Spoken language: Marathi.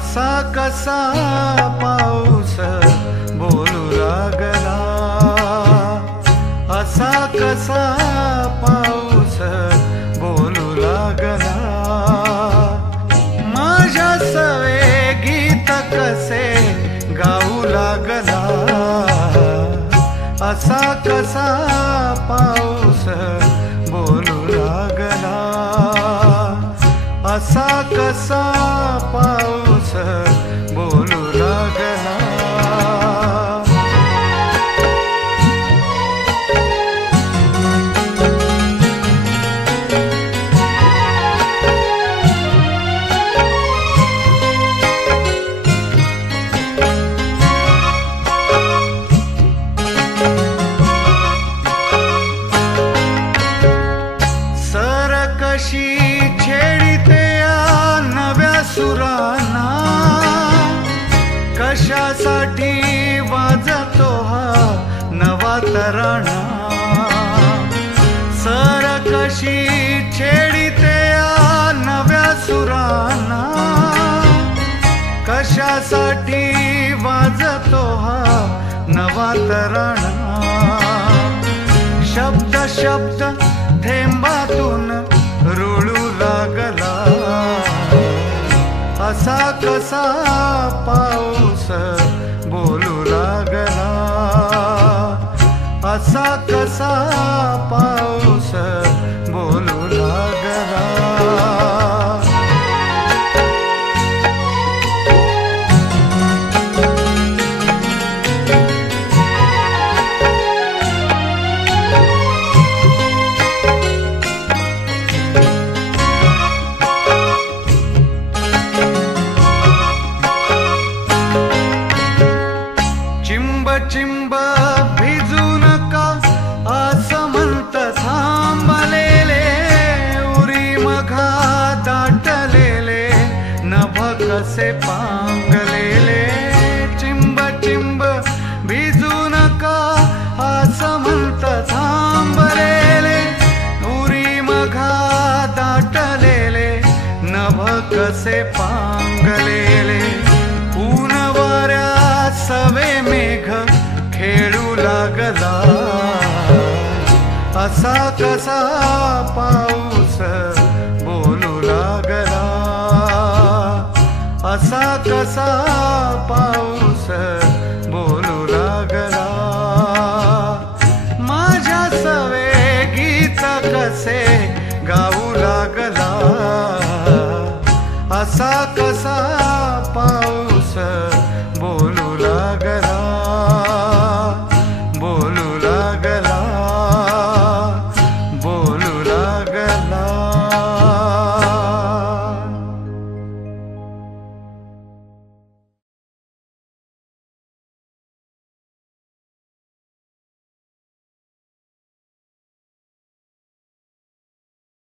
असा कसा पाऊस बोलू लागला, असा कसा पाऊस बोलू लागला, माझ्या सवे गीत कसे गाऊ लागला, असा कसा पाऊस बोलू लागला, असा कसा पाऊस बोलू लागला। सर कशी छेडिते नव्या सुरांना, कशासाठी वाजतो हा नवा तराणा, सर कशी छेडिते नव्या सुरांना, कशासाठी वाजतो हा नवा तराणा, शब्द शब्द थेंबातून रुळू लागला, असा कसा पाऊस बोलू लागला, असा कसा पाऊस बोलू लागला। चिंब भिजू नका असं म्हणत थांबलेले, उरी मघा दाटलेले नभ कसे पांगलेले, चिंब चिंब भिजू नका असं म्हणत थांबलेले, उरी मघा दाटलेले नभ कसे पांगलेले, ऊन वाऱ्या सवे मेघ खेळू लागला, असा कसा पाऊस बोलू लागला, असा कसा पाऊस